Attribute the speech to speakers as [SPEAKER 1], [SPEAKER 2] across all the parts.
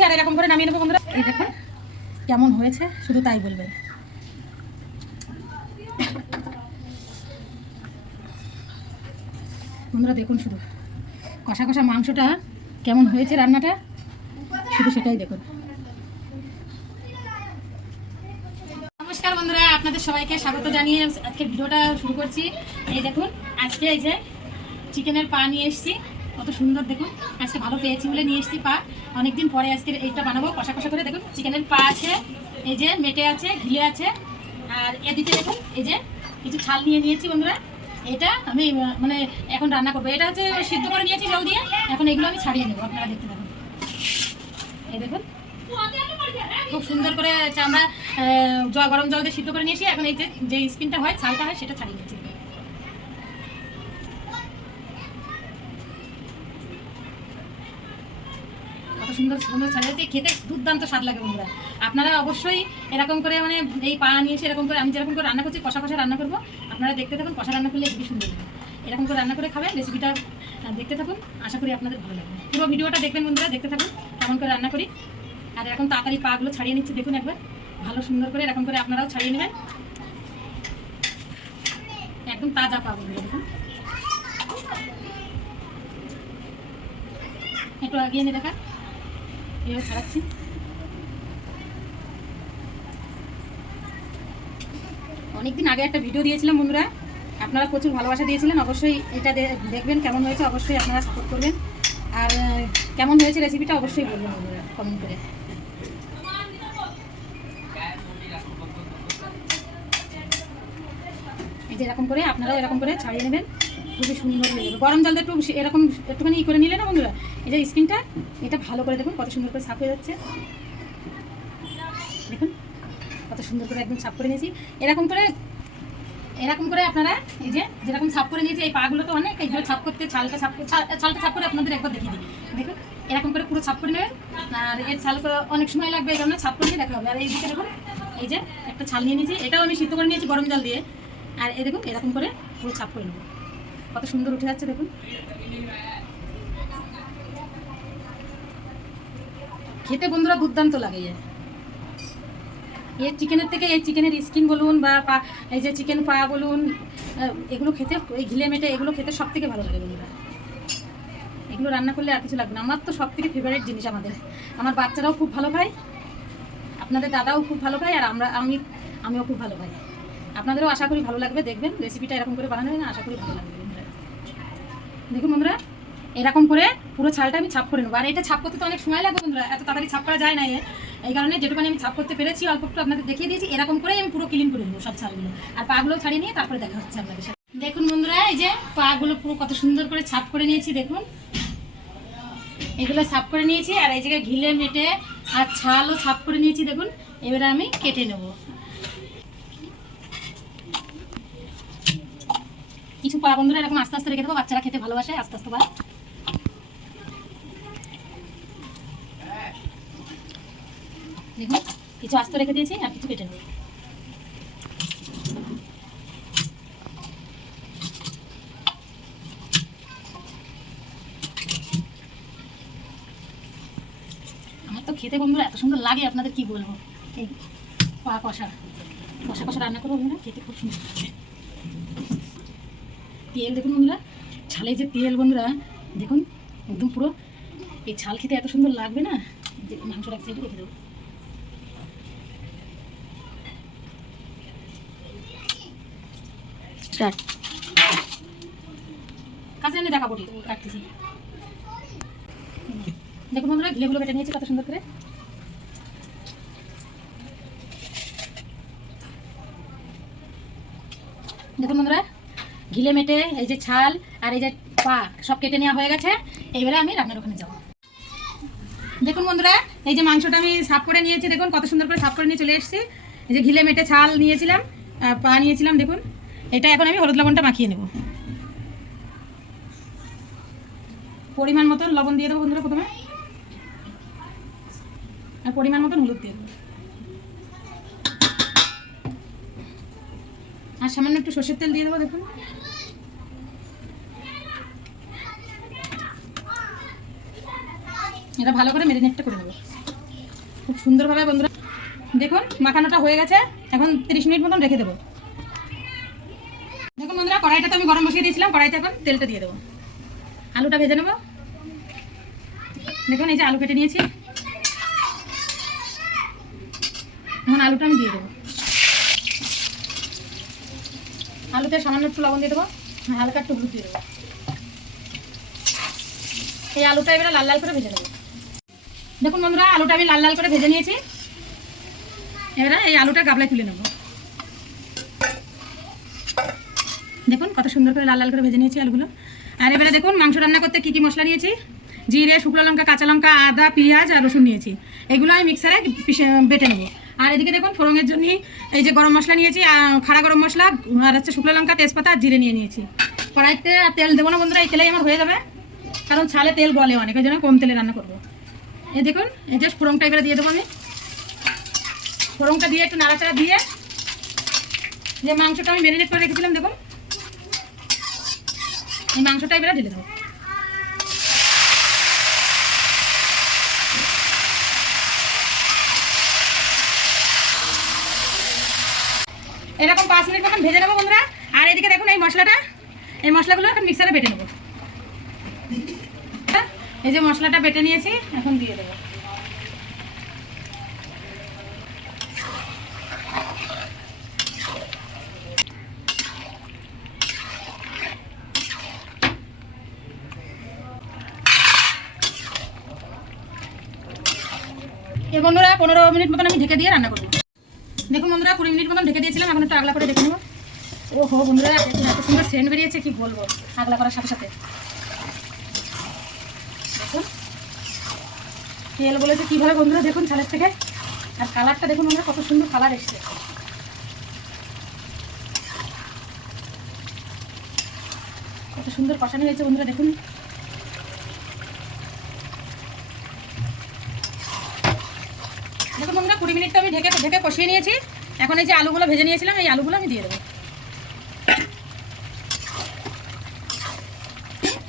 [SPEAKER 1] নিয়েছি আর, এরকম করে নামিয়ে নেব বন্ধুরা। এই দেখুন, কেমন হয়েছে, শুধু তাই বলবেন। বন্ধুরা, দেখুন শুধু, কষা কষা মাংসটা কেমন হয়েছে রান্নাটা, শুধু সেটাই দেখুন। নমস্কার বন্ধুরা, আপনাদের সবাইকে স্বাগত জানিয়ে আজকে ভিডিওটা শুরু করছি। এই দেখুন, আজকে এই যে চিকেনের পা নিয়ে এসেছি, কত সুন্দর দেখুন, আজকে ভালো পেয়েছি বলে নিয়ে এসেছি পা। অনেকদিন পরে আজকে এইটা বানাবো কষা কষা করে দেখুন, চিকেনের পা আছে, এই যে মেটে আছে, ঘিলে আছে, আর এদিকে দেখুন, এই যে কিছু ছাল নিয়ে নিয়েছি বন্ধুরা। এটা আমি মানে এখন রান্না করব। এটা হচ্ছে সিদ্ধ করে নিয়েছি জল দিয়ে, এখন এগুলো আমি ছাড়িয়ে নেব, আপনারা দেখতে থাকুন। এই দেখুন, খুব সুন্দর করে জল গরম জল দিয়ে সিদ্ধ করে নিয়েছি। এখন এই যে স্কিনটা হয়, ছালটা হয়, সেটা ছাড়িয়ে নিচ্ছি। সুন্দর সুন্দর ছাড়িয়েছে খেতে দুর্দান্ত স্বাদ লাগে বন্ধুরা। আপনারা অবশ্যই এরকম করে মানে এই পা নিয়ে এসে এরকম করে আমি যেরকম করে রান্না করছি, কষা কষা রান্না করব। আপনারা দেখতে থাকুন, কষা রান্না করলে খুবই সুন্দর লাগে। এরকম করে রান্না করে খাবেন, রেসিপিটা দেখতে থাকুন, আশা করি আপনাদের ভালো লাগবে। পুরো ভিডিওটা দেখবেন বন্ধুরা, দেখতে থাকুন, কেমন করে রান্না করি। আর এরকম তাড়াতাড়ি পাগুলো ছাড়িয়ে নিচ্ছি, দেখুন একবার। ভালো সুন্দর করে এরকম করে আপনারাও ছাড়িয়ে নেবেন। একদম তাজা পা বন্ধুরা, দেখুন। একটু আগিয়ে নিয়ে দেখা। এভাবে ছাড়াচ্ছি। অনেকদিন আগে একটা ভিডিও দিয়েছিলাম বন্ধুরা। আপনারা প্রচুর ভালোবাসা দিয়েছিলেন। অবশ্যই এটা দেখবেন কেমন হয়েছে, অবশ্যই আপনারা সাপোর্ট করবেন। আর কেমন হয়েছে রেসিপিটা অবশ্যই বলবেন বন্ধুরা কমেন্ট করে। এই যে এরকম করে আপনারা এরকম করে ছাড়িয়ে নেবেন। খুবই সুন্দর হয়ে যাবে। গরম জল দিয়ে একটু এরকম একটুখানি ই করে নিলে না বন্ধুরা? এই যে স্কিনটা, এটা ভালো করে দেখুন কত সুন্দর করে সাফ হয়ে যাচ্ছে। দেখুন, কত সুন্দর করে একদম সাফ করে নিয়েছি। এরকম করে এরকম করে আপনারা এই যে যেরকম সাফ করে নিয়েছি, এই পাগুলো তো অনেক এইভাবে ছাপ করতে ছালটা করে- ছালটা ছাপ করে আপনাদের একবার দেখিয়ে দিই। দেখুন, এরকম করে পুরো ছাপ করে নেবেন। আর এর ছাল করে অনেক সময় লাগবে, এই কারণে করে নিয়ে দেখা হবে। আর এই দিকে দেখুন, এই যে একটা ছাল নিয়ে নিয়েছি, এটাও আমি সিদ্ধ করে নিয়েছি গরম জল দিয়ে। আর এই দেখুন, এরকম করে পুরো ছাপ করে নেব। কত সুন্দর উঠে যাচ্ছে দেখুন। খেতে বন্ধুরা দুর্দান্ত লাগে এই চিকেনের থেকে এই চিকেনের স্কিন বলুন বা এই যে চিকেন পা বলুন এগুলো খেতে, এই ঘিলে মেটে এগুলো খেতে সব থেকে ভালো লাগে বন্ধুরা। এগুলো রান্না করলে আর কিছু লাগবে না। আমার তো সব থেকে ফেভারিট জিনিস আমাদের। আমার বাচ্চারাও খুব ভালো খায়, আপনাদের দাদাও খুব ভালো খায়, আর আমরা, আমি, আমিও খুব ভালো খাই। আপনাদেরও আশা করি ভালো লাগবে, দেখবেন রেসিপিটা এরকম করে বানানো হয় না, আশা করি ভালো লাগবে। দেখুন বন্ধুরা, এরকম করে পুরো ছালটা আমি ছাপ করে নেব। আর এটা ছাপ করতে তো অনেক সময় লাগবে বন্ধুরা, এত তাড়াতাড়ি ছাপ করা যায় না। এই কারণে যেটুকুনি আমি ছাপ করতে পেরেছি, অল্প একটু আপনাদের দেখিয়ে দিয়েছি, এরকম করেই আমি পুরো ক্লিন করে দেবো সব ছালগুলো। আর পাগুলো ছাড়িয়ে নিয়ে তারপরে দেখা হচ্ছে আপনাদের সাথে। দেখুন বন্ধুরা, এই যে পাগুলো পুরো কত সুন্দর করে ছাপ করে নিয়েছি, দেখুন। এগুলো ছাপ করে নিয়েছি, আর এই জায়গায় ঘিলে মেটে আর ছালও ছাপ করে নিয়েছি, দেখুন। এবারে আমি কেটে নেব। কিছু পা বন্ধুরা, এরকম আস্তে আস্তে রেখে দেবো, বাচ্চারা খেতে ভালোবাসে, আস্তে আস্তে পা দেখুন, কিছু আস্ত রেখে দিয়েছি, আর কিছু কেটে আমার তো খেতে বন্ধুরা এত সুন্দর লাগে, আপনাদের কি বলব? এই, পা কষা। কষা কষা রান্না করব খেতে খুব সুন্দর। তেল দেখুন বন্ধুরা ছালে যে তেল বন্ধুরা দেখুন একদম পুরো এই ছাল খেতে এত সুন্দর লাগবে না? যে মাংসটা এক সাইডে রেখে দেবো। স্টার্ট। কাছে এনে ঠিক কাটতেছি দেখুন বন্ধুরা ঘিলেগুলো কেটে নিয়েছি কত সুন্দর করে। দেখুন বন্ধুরা ঘিলে মেটে এই যে ছাল আর এই যে পা সব কেটে নেওয়া হয়ে গেছে। এইবারে আমি রান্নার ওখানে যাব। দেখুন বন্ধুরা, এই যে মাংসটা আমি সাফ করে নিয়েছি, দেখুন কত সুন্দর করে সাফ করে নিয়ে চলে এসেছি। এই যে ঘিলে মেটে ছাল নিয়েছিলাম পা নিয়েছিলাম, দেখুন। এটা এখন আমি হলুদ লবণটা মাখিয়ে নেব। পরিমাণ মতন লবণ দিয়ে দেবো বন্ধুরা প্রথমে। আর পরিমাণ মতন হলুদ দিয়ে দেবো। আর সামান্য একটু সর্ষের তেল দিয়ে দেবো, দেখুন। এটা ভালো করে মেরিনেটটা করে নেব। খুব সুন্দরভাবে বন্ধুরা, দেখুন, মাখানোটা হয়ে গেছে। এখন তিরিশ মিনিট মতন রেখে দেবো। দেখুন বন্ধুরা কড়াইটা তো আমি গরম বসিয়ে দিয়েছিলাম, কড়াইতে এখন তেলটা দিয়ে দেবো। আলুটা ভেজে নেব। দেখুন, এই যে আলু কেটে নিয়েছি। এখন আলুটা আমি দিয়ে দেবো। আলুতে সামান্য একটু লবণ দিয়ে দেবো। হ্যাঁ, হালকা একটু দিয়ে দেবো। এই আলুটা এবারে লাল লাল করে ভেজে নেব। দেখুন বন্ধুরা আলুটা আমি লাল লাল করে ভেজে নিয়েছি। এবারে এই আলুটা গাবলায় তুলে নেব। দেখুন কত সুন্দর করে লাল লাল করে ভেজে নিয়েছি আলুগুলো। আর এবারে দেখুন মাংস রান্না করতে কী কী মশলা নিয়েছি? জিরে শুকনো লঙ্কা কাঁচা লঙ্কা আদা পেঁয়াজ আর রসুন নিয়েছি। এগুলো আমি মিক্সারে পিষে বেটে নেব। আর এদিকে দেখুন, ফোড়নের জন্য এই যে গরম মশলা নিয়েছি খাড়া গরম মশলা, আর হচ্ছে শুকনো লঙ্কা, তেজপাতা আর জিরে নিয়ে নিয়েছি। কড়াইতে আর তেল দেবো না বন্ধুরা, এই তেলেই আমার হয়ে যাবে। কারণ ছালে তেল বলে অনেক, ওই জন্য কম তেলে রান্না করব। এই দেখুন, এই যে ফোড়নটা এবারে দিয়ে দেবো আমি। ফোড়নটা দিয়ে একটু নাড়াচাড়া দিয়ে, যে মাংসটা আমি ম্যারিনেট করে রেখেছিলাম, দেখুন। এই মাংসটা এবারে ঢেলে দেবো। এরকম পাঁচ মিনিট মতন ভেজে নেব বন্ধুরা। আর এদিকে দেখুন এই মশলাটা। এই মশলাগুলো এখন মিক্সারে বেটে নেব। এই যে মশলাটা বেটে নিয়েছি, এখন দিয়ে দেবো। এই বন্ধুরা, পনেরো মিনিট মতন আমি ঢেকে দিয়ে রান্না করব। দেখুন বন্ধুরা, কুড়ি মিনিট মতন ঢেকে দিয়েছিলাম, এখন একটু আগলা করে দেখে নেব। ও হো বন্ধুরা, এত সুন্দর সেন্ট বেরিয়েছে, কি বলব? আগলা করার সাথে সাথে। দেখুন। তেল বলেছে কীভাবে বন্ধুরা, দেখুন ছালের থেকে। আর কালারটা দেখুন বন্ধুরা, কত সুন্দর কালার এসছে। কত সুন্দর কষানো হয়েছে বন্ধুরা, দেখুন বন্ধুরা কুড়ি মিনিট তো আমি ঢেকে ঢেকে কষিয়ে নিয়েছি। এখন এই যে আলুগুলো ভেজে নিয়েছিলাম, এই আলুগুলো আমি দিয়ে দেবো।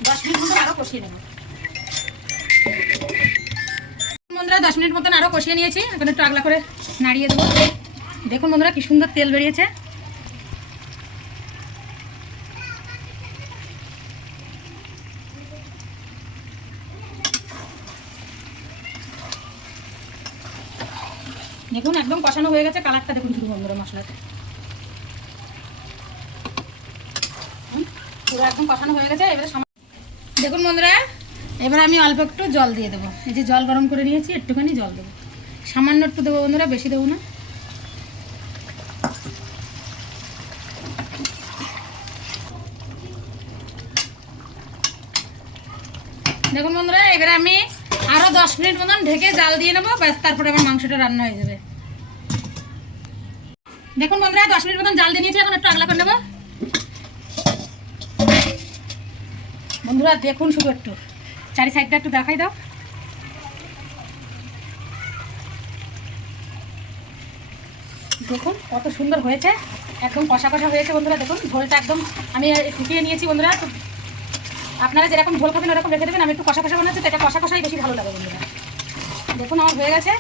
[SPEAKER 1] দশ মিনিট মতন আরও কষিয়ে নেব। বন্ধুরা, দশ মিনিট মতন আরও কষিয়ে নিয়েছি। এখন একটু আগলা করে নাড়িয়ে দেবো। দেখুন বন্ধুরা, কি সুন্দর তেল বেরিয়েছে। দেখুন, একদম কষানো হয়ে গেছে, কালারটা দেখুন শুধু বন্ধুরা মশলাতে একদম কষানো হয়ে গেছে, এবারে দেখুন বন্ধুরা, এবার আমি অল্প একটু জল দিয়ে দেবো। এই যে জল গরম করে নিয়েছি, একটুখানি জল দেবো। সামান্য একটু দেবো বন্ধুরা, বেশি দেবো না। দেখুন বন্ধুরা, এবারে আমি আরও দশ মিনিট মতন ঢেকে জাল দিয়ে নেব, ব্যাস, তারপরে আমার মাংসটা রান্না হয়ে যাবে। দেখুন বন্ধুরা, দশ মিনিট মতন জাল দিয়ে নিয়েছি, এখন একটু আগলা করে নেব। বন্ধুরা, দেখুন শুধু একটু। চারি সাইডটা একটু দেখাই দাও। দেখুন কত সুন্দর হয়েছে। একদম কষা কষা হয়েছে বন্ধুরা, দেখুন, ঝোলটা একদম আমি শুকিয়ে নিয়েছি বন্ধুরা আপনারা যেরকম ঝোল খাবেন, ওরকম রেখে দেবেন। আমি একটু কষা কষা বানাচ্ছি, তো এটা কষা কষাই বেশি ভালো লাগে বন্ধুরা। দেখুন, আমার হয়ে গেছে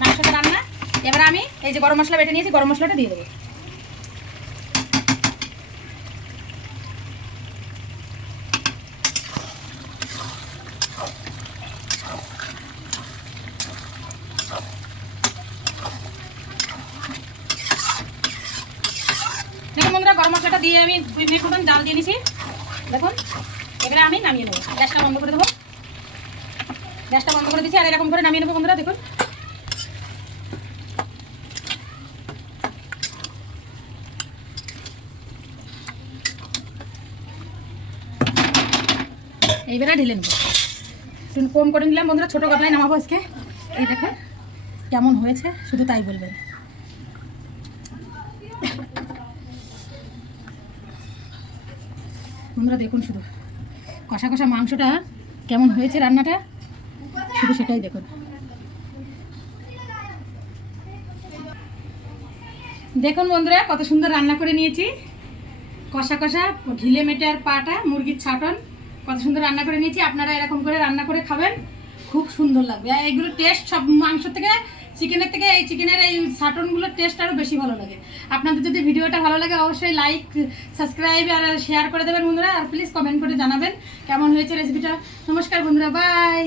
[SPEAKER 1] মাংসটা রান্না। এবার আমি এই যে গরম মশলা বেটে নিয়েছি, গরম মশলাটা দিয়ে দেবো। দেখুন বন্ধুরা, গরম মশলাটা দিয়ে আমি দুই মিনিট মতন জাল দিয়ে নিছি। দেখুন। এবারে আমি নামিয়ে নেব। গ্যাসটা বন্ধ করে দেবো। গ্যাসটা বন্ধ করে দিচ্ছি আর এরকম করে নামিয়ে নেব বন্ধুরা, দেখুন। এইবারে ঢেলে নেব। একটু কম করে নিলাম বন্ধুরা, ছোটো গাবলায় নামাবো আজকে। এই দেখুন, কেমন হয়েছে, শুধু তাই বলবেন। বন্ধুরা, দেখুন শুধু। কষা কষা মাংসটা কেমন হয়েছে রান্নাটা? শুধু সেটাই দেখুন দেখুন বন্ধুরা, কত সুন্দর রান্না করে নিয়েছি। কষা কষা ঘিলে মেটে আর পাটা, মুরগির ছাটন, কত সুন্দর রান্না করে নিয়েছি। আপনারা এরকম করে রান্না করে খাবেন। খুব সুন্দর লাগবে। এগুলো টেস্ট সব মাংস থেকে চিকেনের থেকে এই চিকেনের এই সাটনগুলোর টেস্ট আরও বেশি ভালো লাগে। আপনাদের যদি ভিডিওটা ভালো লাগে, অবশ্যই লাইক সাবস্ক্রাইব আর শেয়ার করে দেবেন বন্ধুরা। আর প্লিজ কমেন্ট করে জানাবেন কেমন হয়েছে রেসিপিটা নমস্কার বন্ধুরা বাই